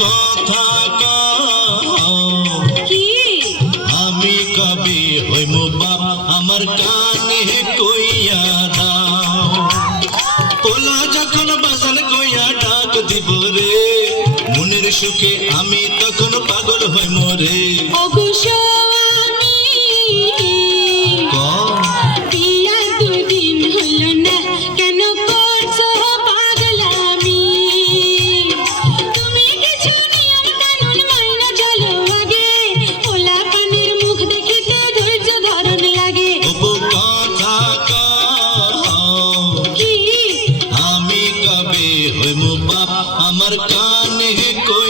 কথা আমি কবে হইম বাপ আমার কানে কইয়া যখন কইয়া দিব রে আমি তখন পাগল হয় মরে অবশ্য আমার কানে কই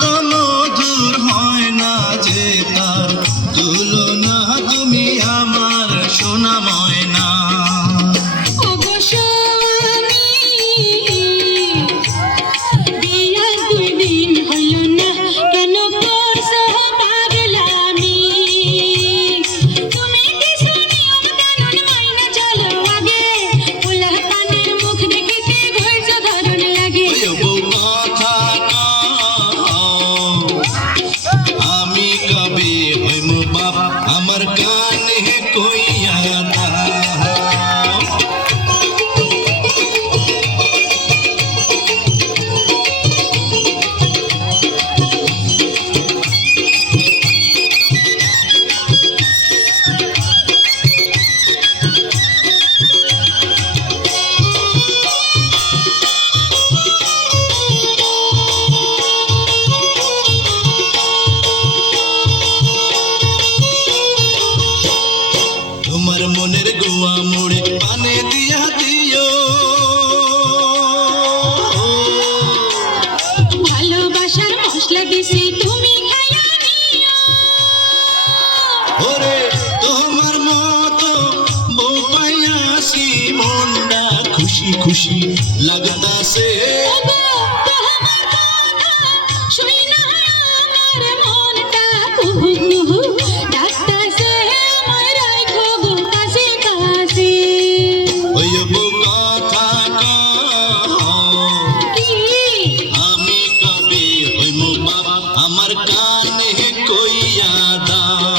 Aman बेगम बाप अमर कान है कोई याद। আমার মনের গোয়া মোড়ে পানে দিয়া দিও। ভালোবাসার মশলা দিছি তুমি ওরে তোমার মতো বউ পাইয়াছি মনটা খুশি খুশি লাগাতাছে। Allah.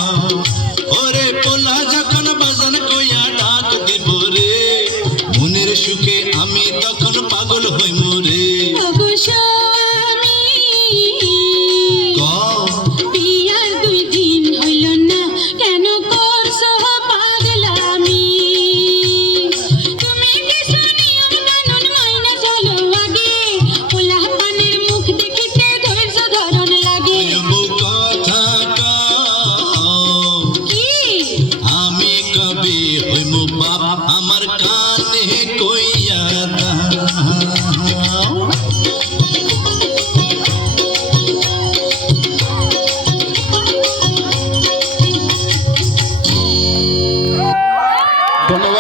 আমার কানে